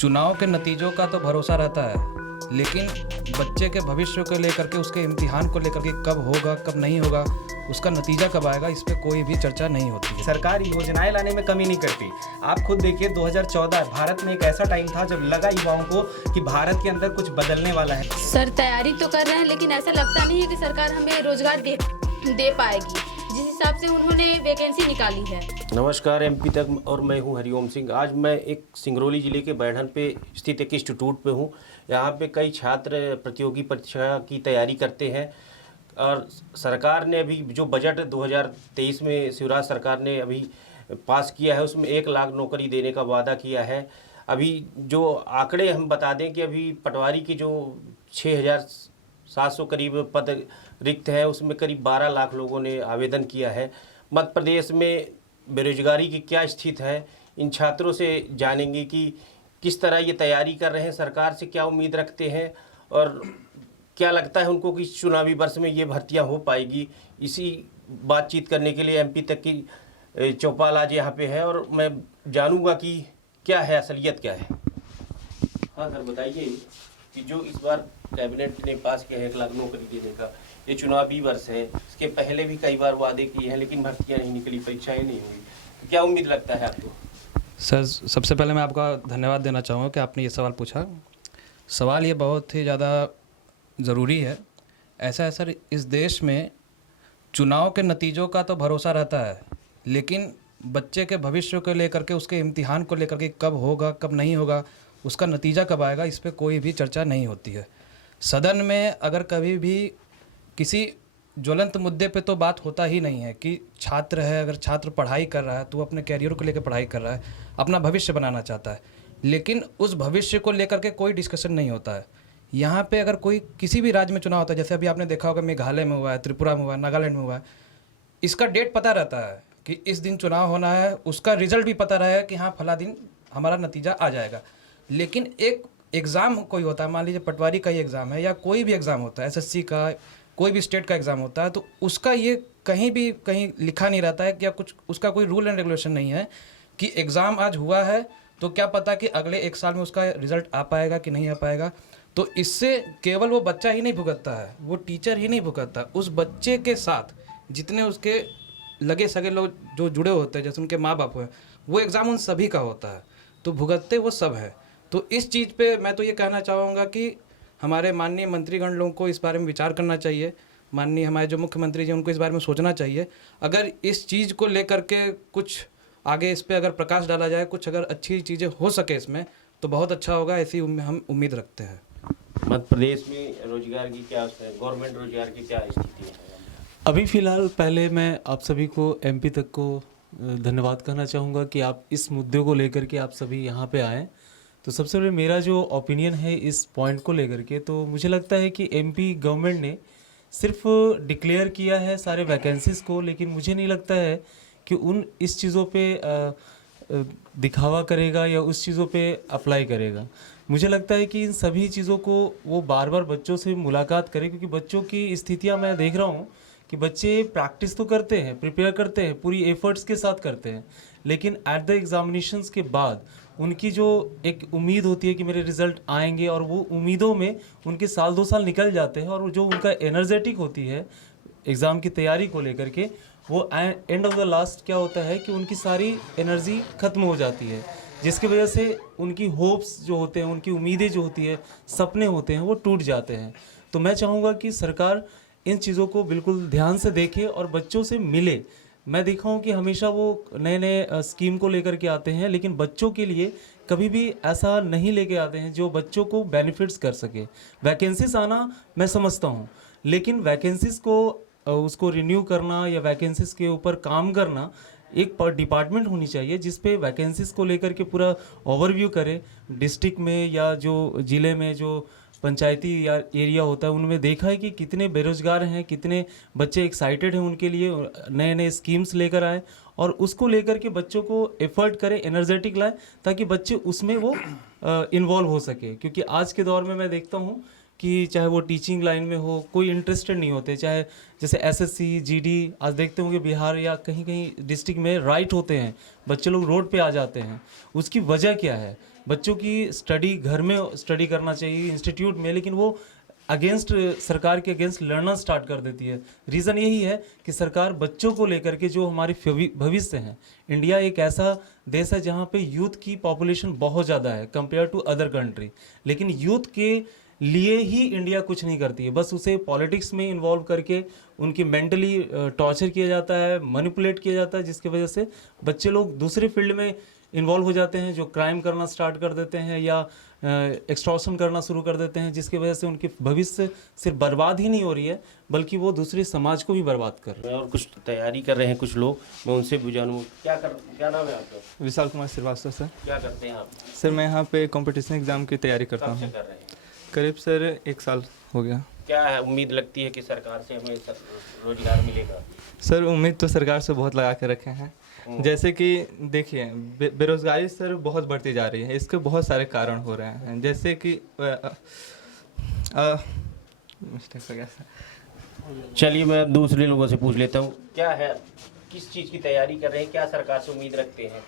चुनाव के नतीजों का तो भरोसा रहता है, लेकिन बच्चे के भविष्य को लेकर के, उसके इम्तिहान को लेकर के कब होगा कब नहीं होगा, उसका नतीजा कब आएगा, इस पे कोई भी चर्चा नहीं होती है। सरकार योजनाएं लाने में कमी नहीं करती। आप खुद देखिए 2014 भारत में एक ऐसा टाइम था जब लगा युवाओं को कि भारत के अंदर कुछ बदलने वाला है। सर तैयारी तो कर रहे हैं, लेकिन ऐसा लगता नहीं है कि सरकार हमें रोजगार दे पाएगी जिस हिसाब से उन्होंने वैकेंसी निकाली है। नमस्कार, एमपी तक और मैं हूं हरिओम सिंह। आज मैं एक सिंगरौली ज़िले के बैढ़न पे स्थित एक इंस्टीट्यूट पे हूं। यहाँ पे कई छात्र प्रतियोगी परीक्षा की तैयारी करते हैं और सरकार ने अभी जो बजट 2023 में शिवराज सरकार ने अभी पास किया है उसमें 1 लाख नौकरी देने का वादा किया है। अभी जो आंकड़े हम बता दें कि अभी पटवारी की जो 6,700 करीब पद रिक्त है उसमें करीब 12 लाख लोगों ने आवेदन किया है। मध्य प्रदेश में बेरोजगारी की क्या स्थिति है, इन छात्रों से जानेंगे कि किस तरह ये तैयारी कर रहे हैं, सरकार से क्या उम्मीद रखते हैं और क्या लगता है उनको कि चुनावी वर्ष में ये भर्तियां हो पाएगी। इसी बातचीत करने के लिए एमपी तक की चौपाल आज यहाँ पे है और मैं जानूंगा कि क्या है, असलियत क्या है। हाँ सर, बताइए कि जो इस बार कैबिनेट ने पास किया है 1 लाख नौकरी देने का, ये चुनावी वर्ष है, इसके पहले भी कई बार वादे किए हैं लेकिन भर्तियाँ नहीं निकली, परीक्षाएं नहीं हुई, तो क्या उम्मीद लगता है आपको? सर, सबसे पहले मैं आपका धन्यवाद देना चाहूँगा कि आपने ये सवाल पूछा। सवाल ये बहुत ही ज़्यादा ज़रूरी है। ऐसा है सर, इस देश में चुनाव के नतीजों का तो भरोसा रहता है, लेकिन बच्चे के भविष्य को लेकर के, उसके इम्तिहान को लेकर के कब होगा कब नहीं होगा, उसका नतीजा कब आएगा, इस पे कोई भी चर्चा नहीं होती है। सदन में अगर कभी भी किसी ज्वलंत मुद्दे पे तो बात होता ही नहीं है कि छात्र है, अगर छात्र पढ़ाई कर रहा है तो वो अपने कैरियर को लेकर पढ़ाई कर रहा है, अपना भविष्य बनाना चाहता है, लेकिन उस भविष्य को लेकर के कोई डिस्कशन नहीं होता है। यहाँ पे अगर कोई किसी भी राज्य में चुनाव होता है, जैसे अभी आपने देखा होगा मेघालय में हुआ है, त्रिपुरा में हुआ है, नागालैंड में हुआ है, इसका डेट पता रहता है कि इस दिन चुनाव होना है, उसका रिजल्ट भी पता रहा है कि हाँ फला दिन हमारा नतीजा आ जाएगा। लेकिन एक एग्ज़ाम कोई होता है, मान लीजिए पटवारी का ही एग्ज़ाम है या कोई भी एग्ज़ाम होता है, एसएससी का, कोई भी स्टेट का एग्ज़ाम होता है, तो उसका ये कहीं लिखा नहीं रहता है कि या कुछ उसका कोई रूल एंड रेगुलेशन नहीं है कि एग्ज़ाम आज हुआ है तो क्या पता कि अगले 1 साल में उसका रिज़ल्ट आ पाएगा कि नहीं आ पाएगा। तो इससे केवल वो बच्चा ही नहीं भुगतता है, वो टीचर ही नहीं भुगतता, उस बच्चे के साथ जितने उसके लगे सगे लोग जो जुड़े होते हैं, जैसे उनके माँ बाप हैं, वो एग्ज़ाम उन सभी का होता है, तो भुगतते वो सब हैं। तो इस चीज़ पे मैं तो ये कहना चाहूँगा कि हमारे माननीय मंत्रीगण लोगों को इस बारे में विचार करना चाहिए। माननीय हमारे जो मुख्यमंत्री जी उनको इस बारे में सोचना चाहिए। अगर इस चीज़ को लेकर के कुछ आगे इस पे अगर प्रकाश डाला जाए, कुछ अगर अच्छी चीज़ें हो सके इसमें, तो बहुत अच्छा होगा, ऐसी हम उम्मीद रखते हैं। मध्य प्रदेश में रोजगार की क्या, गवर्नमेंट रोजगार की क्या स्थिति है? अभी फ़िलहाल पहले मैं आप सभी को एमपी तक को धन्यवाद कहना चाहूँगा कि आप इस मुद्दे को लेकर के आप सभी यहाँ पे आएँ। तो सबसे पहले मेरा जो ओपिनियन है इस पॉइंट को लेकर के, तो मुझे लगता है कि एमपी गवर्नमेंट ने सिर्फ डिक्लेयर किया है सारे वैकेंसीज़ को, लेकिन मुझे नहीं लगता है कि इस चीज़ों पे दिखावा करेगा या उस चीज़ों पे अप्लाई करेगा। मुझे लगता है कि इन सभी चीज़ों को वो बार बार बच्चों से मुलाकात करें, क्योंकि बच्चों की स्थितियाँ मैं देख रहा हूँ कि बच्चे प्रैक्टिस तो करते हैं, प्रिपेयर करते हैं, पूरी एफर्ट्स के साथ करते हैं, लेकिन एट द एग्जामिनेशंस के बाद उनकी जो एक उम्मीद होती है कि मेरे रिज़ल्ट आएंगे, और वो उम्मीदों में उनके साल 2 साल निकल जाते हैं, और जो उनका एनर्जेटिक होती है एग्ज़ाम की तैयारी को लेकर के, वो एंड ऑफ द लास्ट क्या होता है कि उनकी सारी एनर्जी ख़त्म हो जाती है, जिसकी वजह से उनकी होप्स जो होते हैं, उनकी उम्मीदें जो होती है, सपने होते हैं, वो टूट जाते हैं। तो मैं चाहूँगा कि सरकार इन चीज़ों को बिल्कुल ध्यान से देखे और बच्चों से मिले। मैं देखा हूँ कि हमेशा वो नए नए स्कीम को लेकर के आते हैं, लेकिन बच्चों के लिए कभी भी ऐसा नहीं लेके आते हैं जो बच्चों को बेनिफिट्स कर सके। वैकेंसीज आना मैं समझता हूँ, लेकिन वैकेंसीज को उसको रिन्यू करना या वैकेंसीज के ऊपर काम करना, एक डिपार्टमेंट होनी चाहिए जिस पे वैकेंसीज को लेकर के पूरा ओवरव्यू करे। डिस्ट्रिक्ट में या जो ज़िले में जो पंचायती या एरिया होता है, उनमें देखा है कि कितने बेरोजगार हैं, कितने बच्चे एक्साइटेड हैं उनके लिए, नए नए स्कीम्स लेकर आए और उसको लेकर के बच्चों को एफर्ट करें, एनर्जेटिक लाए, ताकि बच्चे उसमें वो इन्वॉल्व हो सके। क्योंकि आज के दौर में मैं देखता हूँ कि चाहे वो टीचिंग लाइन में हो, कोई इंटरेस्टेड नहीं होते। चाहे जैसे एसएससी, जीडी, आज देखते होंगे बिहार या कहीं कहीं डिस्ट्रिक्ट में राइट होते हैं, बच्चे लोग रोड पे आ जाते हैं। उसकी वजह क्या है? बच्चों की स्टडी घर में स्टडी करना चाहिए इंस्टीट्यूट में, लेकिन वो अगेंस्ट सरकार के अगेंस्ट लड़ना स्टार्ट कर देती है। रीज़न यही है कि सरकार बच्चों को लेकर के, जो हमारी भविष्य हैं, इंडिया एक ऐसा देश है जहाँ पे यूथ की पॉपुलेशन बहुत ज़्यादा है कंपेयर टू अदर कंट्री, लेकिन यूथ के लिए ही इंडिया कुछ नहीं करती है, बस उसे पॉलिटिक्स में इन्वॉल्व करके उनकी मेंटली टॉर्चर किया जाता है, मैनिपुलेट किया जाता है, जिसकी वजह से बच्चे लोग दूसरे फील्ड में इन्वॉल्व हो जाते हैं, जो क्राइम करना स्टार्ट कर देते हैं या एक्सटॉर्शन करना शुरू कर देते हैं, जिसकी वजह से उनकी भविष्य सिर्फ बर्बाद ही नहीं हो रही है बल्कि वो दूसरे समाज को भी बर्बाद कर रहे हैं। और कुछ तैयारी कर रहे हैं कुछ लोग, मैं उनसे भी जानूँ। क्या नाम है आपका? विशाल कुमार श्रीवास्तव सर। क्या करते हैं आप? सर मैं यहाँ पे कंपटीशन एग्ज़ाम की तैयारी करता कब से हूँ। कर रहे हैं? करीब सर 1 साल हो गया। क्या है, उम्मीद लगती है कि सरकार से हमें रोजगार मिलेगा? सर उम्मीद तो सरकार से बहुत लगा के रखे हैं, जैसे कि देखिए बेरोज़गारी सर बहुत बढ़ती जा रही है, इसके बहुत सारे कारण हो रहे हैं, जैसे कि मिस्टेक हो गया सर। चलिए मैं दूसरे लोगों से पूछ लेता हूँ, क्या है, किस चीज़ की तैयारी कर रहे हैं, क्या सरकार से उम्मीद रखते हैं?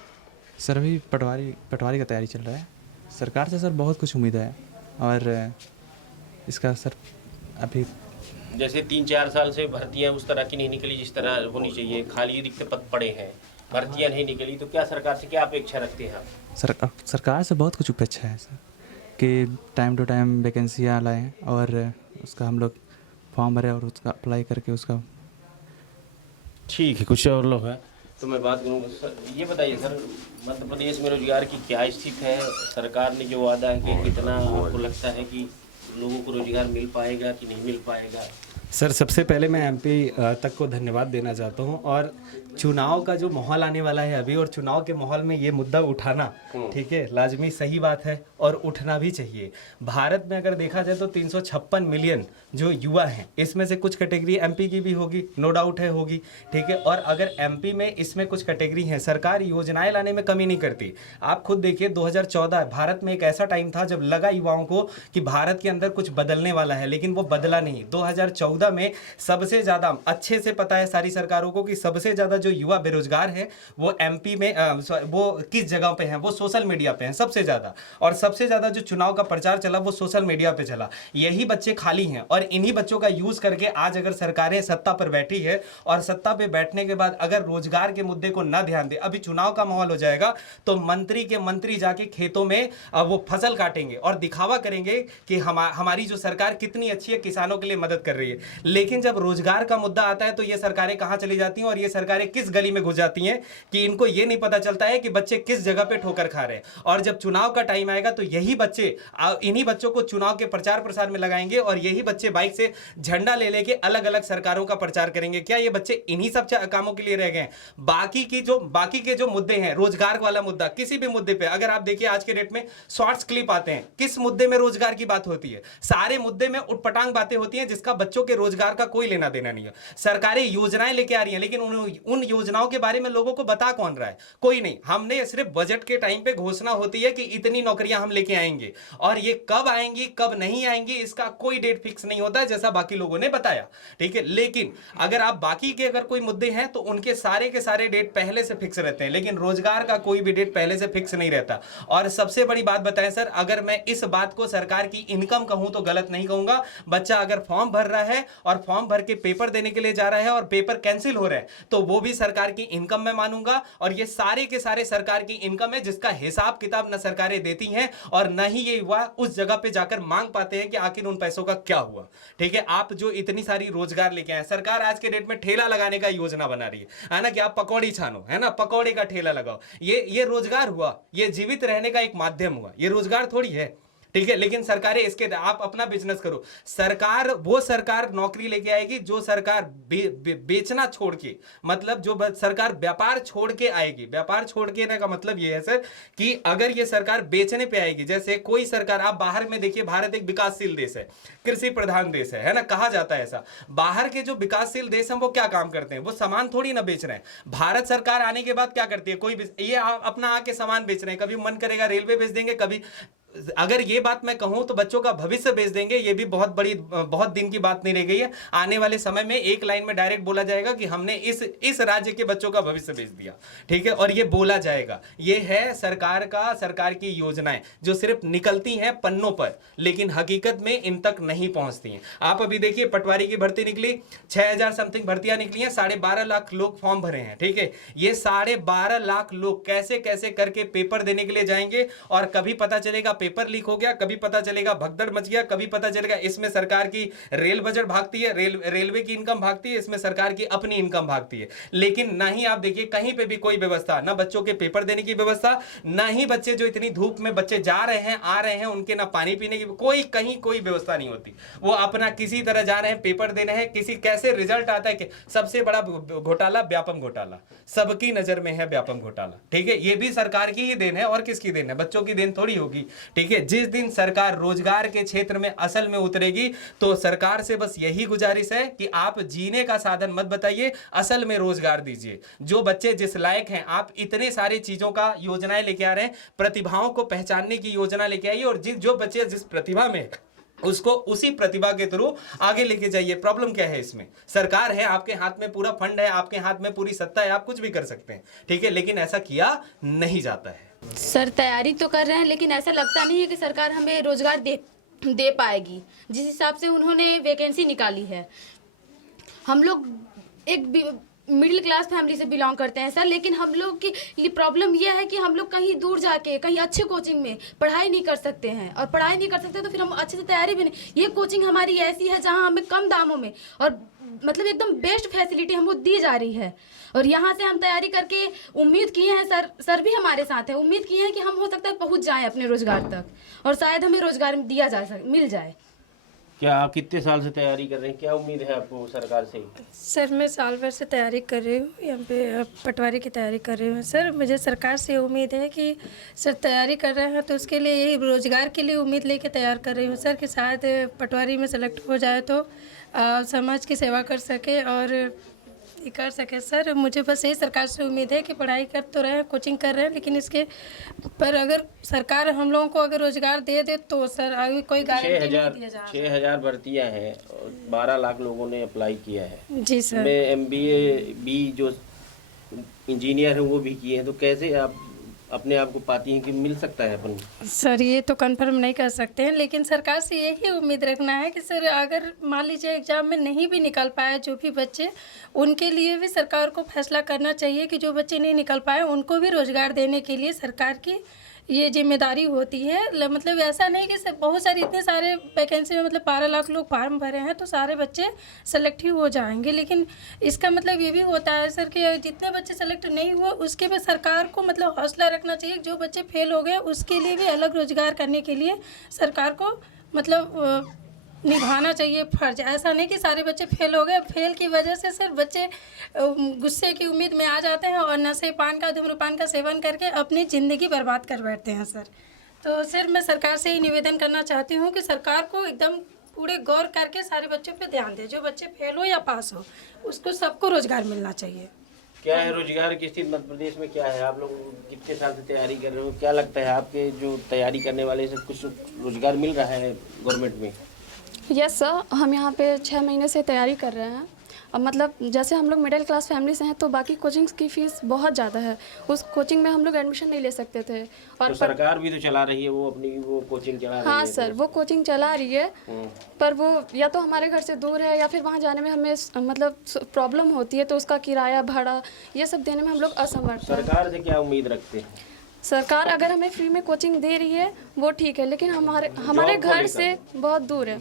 सर अभी पटवारी का तैयारी चल रहा है। सरकार से सर बहुत कुछ उम्मीद है और इसका सर अभी जैसे 3-4 साल से भर्तियां उस तरह की नहीं निकली जिस तरह होनी चाहिए, खाली रिक्त पद पड़े हैं, भर्तियां नहीं निकली, तो क्या सरकार से क्या अपेक्षा रखते हैं आप? सरकार से बहुत कुछ अपेक्षा है सर कि टाइम टू टाइम वैकेंसियाँ लाएँ और उसका हम लोग फॉर्म भरें और उसका अप्लाई करके उसका। ठीक है, कुछ और लोग हैं तो मैं बात करूँगा। सर ये बताइए सर, मध्य प्रदेश में रोजगार की क्या स्थिति है? सरकार ने जो वादा है कि कितना आपको लगता है कि लोगों को रोजगार मिल पाएगा कि नहीं मिल पाएगा? सर सबसे पहले मैं एमपी तक को धन्यवाद देना चाहता हूं, और चुनाव का जो माहौल आने वाला है अभी, और चुनाव के माहौल में ये मुद्दा उठाना ठीक है लाजमी सही बात है और उठना भी चाहिए। भारत में अगर देखा जाए तो 356 मिलियन जो युवा हैं, इसमें से कुछ कैटेगरी एमपी की भी होगी, नो डाउट है होगी, ठीक है। और अगर एमपी में इसमें कुछ कैटेगरी हैं, सरकार योजनाएं लाने में कमी नहीं करती। आप खुद देखिए 2014 भारत में एक ऐसा टाइम था जब लगा युवाओं को कि भारत के अंदर कुछ बदलने वाला है, लेकिन वो बदला नहीं। 2014 में सबसे ज़्यादा अच्छे से पता है सारी सरकारों को कि सबसे ज़्यादा जो युवा बेरोजगार हैं वो एमपी में वो किस जगह पे हैं, वो सोशल मीडिया पे हैं सबसे ज़्यादा। और सबसे ज़्यादा जो चुनाव का प्रचार चला वो सोशल मीडिया पे चला। यही बच्चे खाली हैं और इन्हीं बच्चों का यूज़ करके आज अगर सरकारें सत्ता पर बैठी है और सत्ता पे बैठने के बाद अगर रोजगार के मुद्दे को ना ध्यान दे, अभी चुनाव का माहौल हो जाएगा तो मंत्री के मंत्री जाके खेतों में वो फसल काटेंगे और दिखावा करेंगे कि हमारी जो सरकार कितनी अच्छी है, किसानों के लिए मदद कर रही है। लेकिन जब रोजगार का मुद्दा आता है तो ये सरकारें कहां चली जाती हैं और ये सरकारें किस गली में घुस जाती हैं कि इनको ये नहीं पता चलता है कि बच्चे किस जगह पे ठोकर खा रहे हैं। और जब चुनाव का टाइम आएगा तो यही बच्चे इन्हीं बच्चों को चुनाव के प्रचार प्रसार में लगाएंगे और यही बच्चे बाइक से झंडा ले लेके अलग अलग सरकारों का प्रचार करेंगे। क्या ये बच्चे इन्हीं सब कामों के लिए रह गए? बाकी के जो मुद्दे हैं, रोजगार वाला मुद्दा, किसी भी मुद्दे पे अगर आप देखिए आज के डेट में शॉर्ट्स क्लिप आते हैं, किस मुद्दे में रोजगार की बात होती है? सारे मुद्दे में उटपटांग बातें होती हैं जिसका बच्चों के रोजगार का कोई लेना देना नहीं है। सरकारें योजनाएं लेके आ रही हैं लेकिन उन योजनाओं के बारे में लोगों को बता कौन रहा है? कोई नहीं। हमने सिर्फ बजट के टाइम पे घोषणा होती है कि इतनी नौकरियां हम लेके आएंगे और ये कब आएंगी कब नहीं आएंगी इसका कोई डेट फिक्स नहीं होता, जैसा बाकी लोगों ने बताया, ठीक है। लेकिन अगर आप बाकी के अगर कोई मुद्दे हैं तो उनके सारे के सारे डेट पहले से फिक्स रहते हैं, लेकिन रोजगार का कोई भी डेट पहले से फिक्स नहीं रहता। और सबसे बड़ी बात बताएं सर, अगर मैं इस बात को सरकार की इनकम कहूं तो गलत नहीं कहूंगा। बच्चा अगर फॉर्म भर रहा है और फॉर्म भर के पेपर देने के लिए जा रहा है और पेपर कैंसिल हो रहा है तो वो भी सरकार की इनकम में मानूंगा। और ये सारे के सारे सरकार की इनकम है जिसका हिसाब किताब न सरकारें देती हैं और न ही ये युवा उस जगह पे जाकर मांग पाते हैं कि आखिर उन पैसों का क्या हुआ, ठीक है। आप जो इतनी सारी रोजगार लेके आए, सरकार आज के डेट में ठेला लगाने का योजना बना रही है ना, कि आप पकौड़ी छानो, है ना, पकौड़े का ठेला लगाओ। ये रोजगार हुआ? ये जीवित रहने का एक माध्यम हुआ? ये रोजगार थोड़ी है, ठीक है। लेकिन सरकारें इसके आप अपना बिजनेस करो। वो सरकार नौकरी लेके आएगी जो सरकार बेचना छोड़ के, मतलब जो सरकार व्यापार छोड़ के आएगी। व्यापार छोड़ के का मतलब ये है सर कि अगर ये सरकार बेचने पे आएगी, जैसे कोई सरकार, आप बाहर में देखिए, भारत एक विकासशील देश है, कृषि प्रधान देश है ना, कहा जाता है ऐसा। बाहर के जो विकासशील देश हैं वो क्या काम करते हैं? वो सामान थोड़ी ना बेच रहे हैं। भारत सरकार आने के बाद क्या करती है? कोई ये अपना आके सामान बेच रहे हैं, कभी मन करेगा रेलवे बेच देंगे, कभी अगर ये बात मैं कहूं तो बच्चों का भविष्य बेच देंगे, ये भी बहुत दिन की बात नहीं रह गई है। आने वाले समय में एक लाइन में डायरेक्ट बोला जाएगा कि हमने इस राज्य के बच्चों का भविष्य बेच दिया, ठीक है। और ये बोला जाएगा। ये है सरकार की योजनाएं जो सिर्फ निकलती हैं पन्नों पर, लेकिन हकीकत में इन तक नहीं पहुंचती हैं। आप अभी देखिए पटवारी की भर्ती निकली, 6000 समथिंग भर्तियां निकली हैं, 12.5 लाख लोग फॉर्म भरे हैं, ठीक है। ये 12.5 लाख लोग कैसे कैसे करके पेपर देने के लिए जाएंगे, और कभी पता चलेगा पेपर लीक हो गया, कभी पता चलेगा भगदड़ मच गया, कभी पता चलेगा इसमें सरकार की रेल बजट भागती है, रेलवे की इनकम भागती है, इसमें सरकार की अपनी इनकम भागती है। लेकिन ना ही आप देखिए कहीं पे भी कोई व्यवस्था, ना बच्चों के पेपर देने की व्यवस्था, ना ही बच्चे जो इतनी धूप में बच्चे जा रहे हैं आ रहे हैं उनके ना पानी पीने की कहीं कोई व्यवस्था नहीं होती। वो अपना किसी तरह जा रहे हैं, पेपर देने हैं, किसी कैसे रिजल्ट आता है कि सबसे बड़ा घोटाला व्यापम घोटाला, सबकी नजर में है व्यापम घोटाला, ठीक है। ये भी सरकार की ही देन है, और किसकी देन है? बच्चों की देन थोड़ी होगी, ठीक है। जिस दिन सरकार रोजगार के क्षेत्र में असल में उतरेगी तो सरकार से बस यही गुजारिश है कि आप जीने का साधन मत बताइए, असल में रोजगार दीजिए। जो बच्चे जिस लायक हैं, आप इतने सारे चीजों का योजनाएं लेके आ रहे हैं, प्रतिभाओं को पहचानने की योजना लेके आइए, और जो बच्चे जिस प्रतिभा में उसको उसी प्रतिभा के थ्रू आगे लेके जाइए। प्रॉब्लम क्या है इसमें? सरकार है, आपके हाथ में पूरा फंड है, आपके हाथ में पूरी सत्ता है, आप कुछ भी कर सकते हैं, ठीक है। लेकिन ऐसा किया नहीं जाता है। सर तैयारी तो कर रहे हैं, लेकिन ऐसा लगता नहीं है कि सरकार हमें रोजगार दे पाएगी। जिस हिसाब से उन्होंने वैकेंसी निकाली है, हम लोग एक मिडिल क्लास फैमिली से बिलोंग करते हैं सर, लेकिन हम लोग की प्रॉब्लम यह है कि हम लोग कहीं दूर जाके कहीं अच्छे कोचिंग में पढ़ाई नहीं कर सकते हैं, और पढ़ाई नहीं कर सकते तो फिर हम अच्छे से तैयारी भी नहीं। ये कोचिंग हमारी ऐसी है जहां हमें कम दामों में और मतलब एकदम बेस्ट फैसिलिटी हमको दी जा रही है, और यहाँ से हम तैयारी करके उम्मीद किए हैं, सर भी हमारे साथ हैं, उम्मीद किए हैं कि हम हो सकता है पहुँच जाएँ अपने रोजगार तक, और शायद हमें रोजगार मिल जाए। क्या आप कितने साल से तैयारी कर रहे हैं? क्या उम्मीद है आपको सरकार से? सर मैं साल भर से तैयारी कर रही हूँ, यहाँ पे पटवारी की तैयारी कर रही हूँ। सर मुझे सरकार से उम्मीद है कि सर तैयारी कर रहे हैं तो उसके लिए यही रोज़गार के लिए उम्मीद लेके तैयार कर रही हूँ सर, कि शायद पटवारी में सेलेक्ट हो जाए तो समाज की सेवा कर सके और ये कर सके। सर मुझे बस यही सरकार से उम्मीद है कि पढ़ाई कर तो रहे हैं, कोचिंग कर रहे हैं, लेकिन इसके पर अगर सरकार हम लोगों को अगर रोजगार दे दे तो सर आगे कोई गारंटी नहीं दिया जा रहा। 6000 भर्तियां हैं और 12 लाख लोगों ने अप्लाई किया है। जी सर। मैं MBA भी जो इंजीनियर हैं वो भी किए हैं, तो कैसे आप अपने आप को पाती हैं कि मिल सकता है अपन? सर ये तो कंफर्म नहीं कर सकते हैं, लेकिन सरकार से यही उम्मीद रखना है कि सर अगर मान लीजिए एग्ज़ाम में नहीं भी निकल पाए जो भी बच्चे, उनके लिए भी सरकार को फैसला करना चाहिए कि जो बच्चे नहीं निकल पाए उनको भी रोज़गार देने के लिए सरकार की ये जिम्मेदारी होती है। मतलब ऐसा नहीं कि बहुत सारे इतने सारे वैकेंसी में मतलब 12 लाख लोग फॉर्म भरे हैं तो सारे बच्चे सेलेक्ट ही हो जाएंगे, लेकिन इसका मतलब ये भी होता है सर कि जितने बच्चे सेलेक्ट नहीं हुए उसके भी सरकार को मतलब हौसला रखना चाहिए। जो बच्चे फेल हो गए उसके लिए भी अलग रोजगार करने के लिए सरकार को मतलब निभाना चाहिए फर्ज। ऐसा नहीं कि सारे बच्चे फेल हो गए, फेल की वजह से सर बच्चे गुस्से की उम्मीद में आ जाते हैं और नशे पान का धूम्रपान का सेवन करके अपनी ज़िंदगी बर्बाद कर बैठते हैं सर। तो सर मैं सरकार से ही निवेदन करना चाहती हूँ कि सरकार को एकदम पूरे गौर करके सारे बच्चों पे ध्यान दे, जो बच्चे फेल हो या पास हो उसको सबको रोज़गार मिलना चाहिए। क्या है रोजगार की स्थिति मध्य प्रदेश में? क्या है, आप लोग कितने साल से तैयारी कर रहे हो? क्या लगता है आपके जो तैयारी करने वाले से कुछ रोजगार मिल रहा है गवर्नमेंट में? यस सर, हम यहाँ पे 6 महीने से तैयारी कर रहे हैं। अब मतलब जैसे हम लोग मिडिल क्लास फैमिली से हैं तो बाकी कोचिंग्स की फ़ीस बहुत ज़्यादा है, उस कोचिंग में हम लोग एडमिशन नहीं ले सकते थे। और तो सरकार भी तो चला रही है, वो अपनी वो कोचिंग चला रही है। हाँ सर, वो कोचिंग चला रही है, पर वो या तो हमारे घर से दूर है या फिर वहाँ जाने में हमें मतलब प्रॉब्लम होती है, तो उसका किराया भाड़ा ये सब देने में हम लोग असमर्थ हैं। सरकार से क्या उम्मीद रखते हैं? सरकार अगर हमें फ्री में कोचिंग दे रही है वो ठीक है, लेकिन हमारे घर से बहुत दूर है।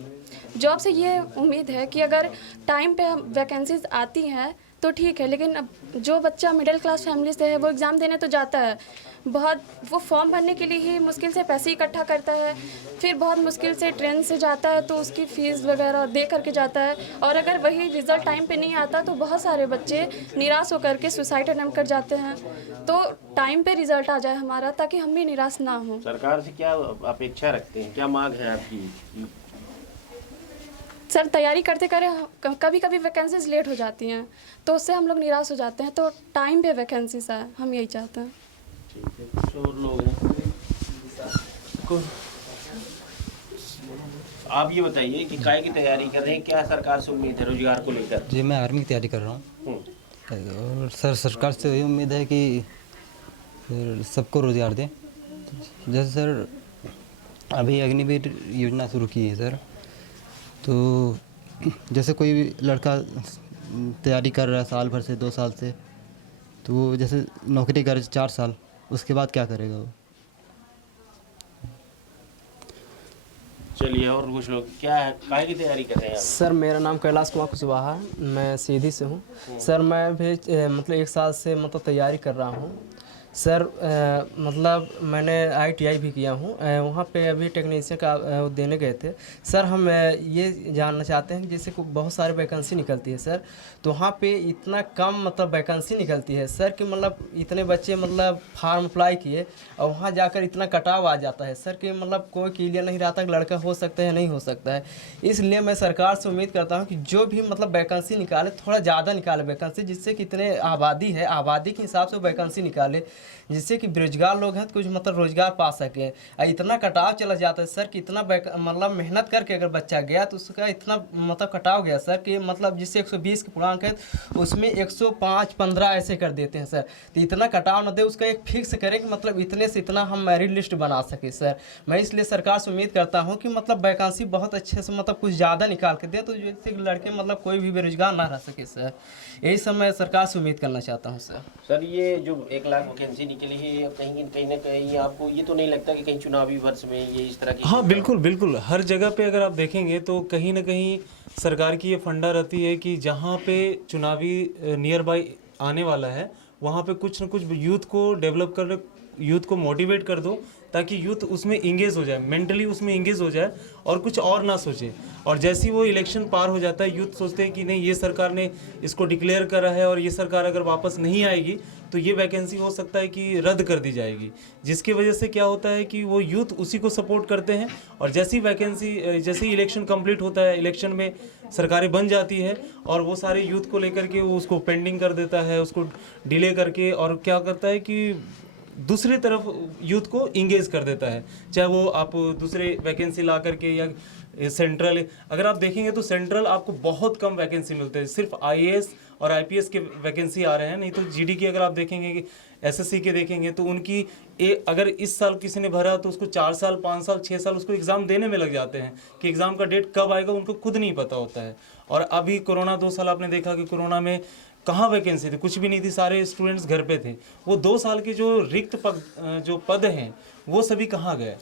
जॉब से ये उम्मीद है कि अगर टाइम पे वैकेंसीज आती हैं तो ठीक है, लेकिन अब जो बच्चा मिडिल क्लास फैमिली से है वो एग्ज़ाम देने तो जाता है, वो फॉर्म भरने के लिए ही मुश्किल से पैसे इकट्ठा करता है, फिर बहुत मुश्किल से ट्रेन से जाता है तो उसकी फ़ीस वगैरह दे करके जाता है, और अगर वही रिज़ल्ट टाइम पे नहीं आता तो बहुत सारे बच्चे निराश होकर के सुसाइड अटेम्प्ट कर जाते हैं। तो टाइम पे रिज़ल्ट आ जाए हमारा ताकि हम भी निराश ना हों। सरकार से क्या अपेक्षा रखते हैं, क्या मांग है आपकी? सर तैयारी करते करें कभी कभी वैकेंसीज लेट हो जाती हैं तो उससे हम लोग निराश हो जाते हैं, तो टाइम पे वैकेंसीज आए, हम यही चाहते हैं। ठीक है, कुछ और लोग हैं? आप ये बताइए कि काय की तैयारी कर रहे हैं, क्या सरकार से उम्मीद है रोजगार को लेकर? जी मैं आर्मी की तैयारी कर रहा हूँ और सर सरकार से यही उम्मीद है कि सर सबको रोज़गार दें। जैसे सर अभी अग्निवीर योजना शुरू की है सर, तो जैसे कोई भी लड़का तैयारी कर रहा है साल भर से 2 साल से, तो वो जैसे नौकरी करे 4 साल, उसके बाद क्या करेगा वो? चलिए और कुछ लोग क्या है, काय की तैयारी कर रहे हैं आप? सर मेरा नाम कैलाश कुमार कुशवाहा है, मैं सीधी से हूँ। सर मैं भी मतलब 1 साल से मतलब तैयारी कर रहा हूँ सर। मतलब मैंने ITI भी किया हूँ, वहाँ पे अभी टेक्नीशियन का देने गए थे सर। हम ये जानना चाहते हैं कि जैसे बहुत सारी वैकेंसी निकलती है सर, तो वहाँ पे इतना कम मतलब वैकेंसी निकलती है सर कि मतलब इतने बच्चे मतलब फार्म अप्लाई किए और वहाँ जाकर इतना कटाव आ जाता है सर कि मतलब कोई क्लियर नहीं रहता कि लड़का हो सकता है नहीं हो सकता है। इसलिए मैं सरकार से उम्मीद करता हूँ कि जो भी मतलब वैकेंसी निकाले थोड़ा ज़्यादा निकाले वैकेंसी, जिससे कि इतने आबादी है, आबादी के हिसाब से वैकेंसी निकाले, जिससे कि बेरोजगार लोग हैं तो कुछ मतलब रोजगार पा सकें। इतना कटाव चला जाता है सर कि इतना मतलब मेहनत करके अगर बच्चा गया तो उसका इतना मतलब कटाव गया सर कि मतलब जिससे 120 के पूर्णांक है उसमें 105-15 ऐसे कर देते हैं सर। तो इतना कटाव न दे, उसका एक फिक्स करें कि मतलब इतने से इतना हम मेरिट लिस्ट बना सके सर। मैं इसलिए सरकार से उम्मीद करता हूँ कि मतलब वैकेंसी बहुत अच्छे से मतलब कुछ ज़्यादा निकाल के दे, तो जैसे लड़के मतलब कोई भी बेरोजगार ना रह सके सर। यही सब मैं सरकार से उम्मीद करना चाहता हूँ सर। सर ये जो 1 लाख वैकेंसी निकली है, कहीं ना कहीं आपको ये तो नहीं लगता कि कहीं चुनावी वर्ष में ये इस तरह की? हाँ बिल्कुल बिल्कुल, हर जगह पे अगर आप देखेंगे तो कहीं ना कहीं सरकार की ये फंडा रहती है कि जहाँ पे चुनावी नियर बाई आने वाला है वहाँ पे कुछ न कुछ यूथ को डेवलप कर, यूथ को मोटिवेट कर दो ताकि यूथ उसमें इंगेज हो जाए, मेंटली उसमें इंगेज हो जाए और कुछ और ना सोचे। और जैसे ही वो इलेक्शन पार हो जाता है यूथ सोचते हैं कि नहीं ये सरकार ने इसको डिक्लेयर करा है और ये सरकार अगर वापस नहीं आएगी तो ये वैकेंसी हो सकता है कि रद्द कर दी जाएगी, जिसकी वजह से क्या होता है कि वो यूथ उसी को सपोर्ट करते हैं। और जैसी वैकेंसी, जैसे ही इलेक्शन कंप्लीट होता है, इलेक्शन में सरकारें बन जाती है और वो सारे यूथ को लेकर के वो उसको पेंडिंग कर देता है, उसको डिले करके, और क्या करता है कि दूसरी तरफ यूथ को इंगेज कर देता है। चाहे वो आप दूसरे वैकेंसी ला करके या सेंट्रल, अगर आप देखेंगे तो सेंट्रल आपको बहुत कम वैकेंसी मिलते हैं, सिर्फ IAS और IPS के वैकेंसी आ रहे हैं। नहीं तो GD की अगर आप देखेंगे कि SSC के देखेंगे तो उनकी अगर इस साल किसी ने भरा तो उसको 4 साल 5 साल 6 साल उसको एग्ज़ाम देने में लग जाते हैं कि एग्ज़ाम का डेट कब आएगा उनको खुद नहीं पता होता है। और अभी कोरोना 2 साल आपने देखा कि कोरोना में कहाँ वैकेंसी थी, कुछ भी नहीं थी, सारे स्टूडेंट्स घर पे थे। वो 2 साल के जो रिक्त पद हैं वो सभी कहाँ गए?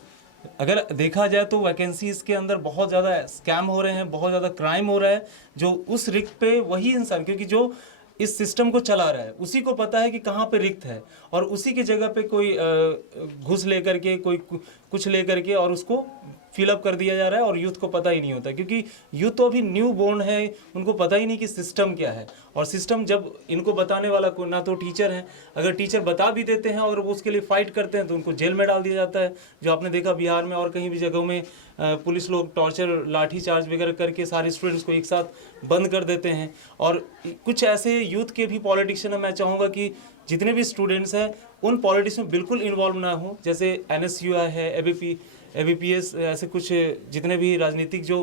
अगर देखा जाए तो वैकेंसीज के अंदर बहुत ज़्यादा स्कैम हो रहे हैं, बहुत ज़्यादा क्राइम हो रहा है, जो उस रिक्त पे वही इंसान, क्योंकि जो इस सिस्टम को चला रहा है उसी को पता है कि कहाँ पे रिक्त है और उसी की जगह पे कोई घुस लेकर के, कोई कुछ लेकर के और उसको फिलअप कर दिया जा रहा है और यूथ को पता ही नहीं होता, क्योंकि यूथ तो अभी न्यू बोर्न है, उनको पता ही नहीं कि सिस्टम क्या है। और सिस्टम जब इनको बताने वाला कोई ना तो टीचर है, अगर टीचर बता भी देते हैं और वो उसके लिए फाइट करते हैं तो उनको जेल में डाल दिया जाता है, जो आपने देखा बिहार में और कहीं भी जगहों में पुलिस लोग टॉर्चर, लाठी चार्ज वगैरह करके सारे स्टूडेंट्स को एक साथ बंद कर देते हैं। और कुछ ऐसे यूथ के भी पॉलिटिशियन है, मैं चाहूँगा कि जितने भी स्टूडेंट्स हैं उन पॉलिटिक्स में बिल्कुल इन्वॉल्व ना हो, जैसे NSUI है, ABPS, ऐसे कुछ जितने भी राजनीतिक जो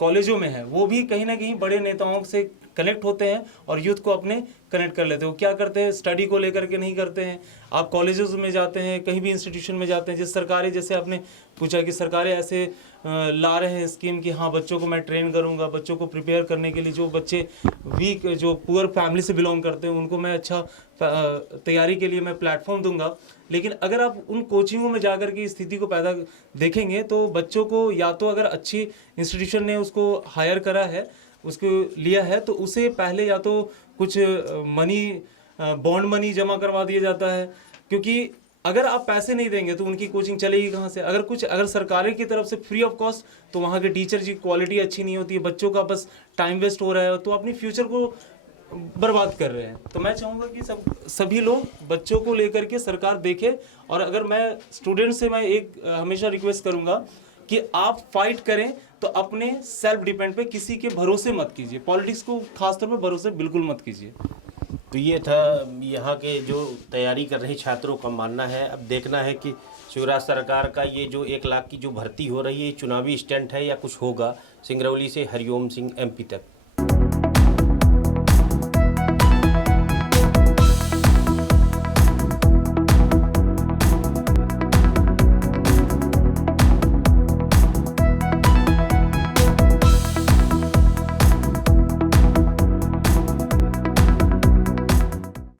कॉलेजों में है वो भी कहीं ना कहीं बड़े नेताओं से कनेक्ट होते हैं और यूथ को अपने कनेक्ट कर लेते हैं। वो क्या करते हैं, स्टडी को लेकर के नहीं करते हैं। आप कॉलेजेस में जाते हैं, कहीं भी इंस्टीट्यूशन में जाते हैं, जैसे आपने पूछा कि सरकारें ऐसे ला रहे हैं स्कीम कि हाँ बच्चों को मैं ट्रेन करूँगा, बच्चों को प्रिपेयर करने के लिए, जो बच्चे वीक, जो पुअर फैमिली से बिलोंग करते हैं उनको मैं अच्छा तैयारी के लिए मैं प्लेटफॉर्म दूंगा। लेकिन अगर आप उन कोचिंगों में जाकर के स्थिति को पैदा देखेंगे तो बच्चों को या तो अगर अच्छी इंस्टीट्यूशन ने उसको हायर करा है, उसको लिया है, तो उसे पहले या तो कुछ मनी, बॉन्ड मनी जमा करवा दिया जाता है, क्योंकि अगर आप पैसे नहीं देंगे तो उनकी कोचिंग चलेगी कहाँ से। अगर सरकार की तरफ से फ्री ऑफ कॉस्ट, तो वहाँ के टीचर की क्वालिटी अच्छी नहीं होती है, बच्चों का बस टाइम वेस्ट हो रहा है, तो अपनी फ्यूचर को बर्बाद कर रहे हैं। तो मैं चाहूँगा कि सभी लोग बच्चों को लेकर के सरकार देखे। और अगर मैं स्टूडेंट से मैं एक हमेशा रिक्वेस्ट करूँगा कि आप फाइट करें तो अपने सेल्फ डिपेंड पे, किसी के भरोसे मत कीजिए, पॉलिटिक्स को खासतौर पे भरोसे बिल्कुल मत कीजिए। तो ये था यहाँ के जो तैयारी कर रहे छात्रों का मानना है। अब देखना है कि शिवराज सरकार का ये जो 1 लाख की जो भर्ती हो रही है, ये चुनावी स्टंट है या कुछ होगा? सिंगरौली से हरिओम सिंह, MP तक।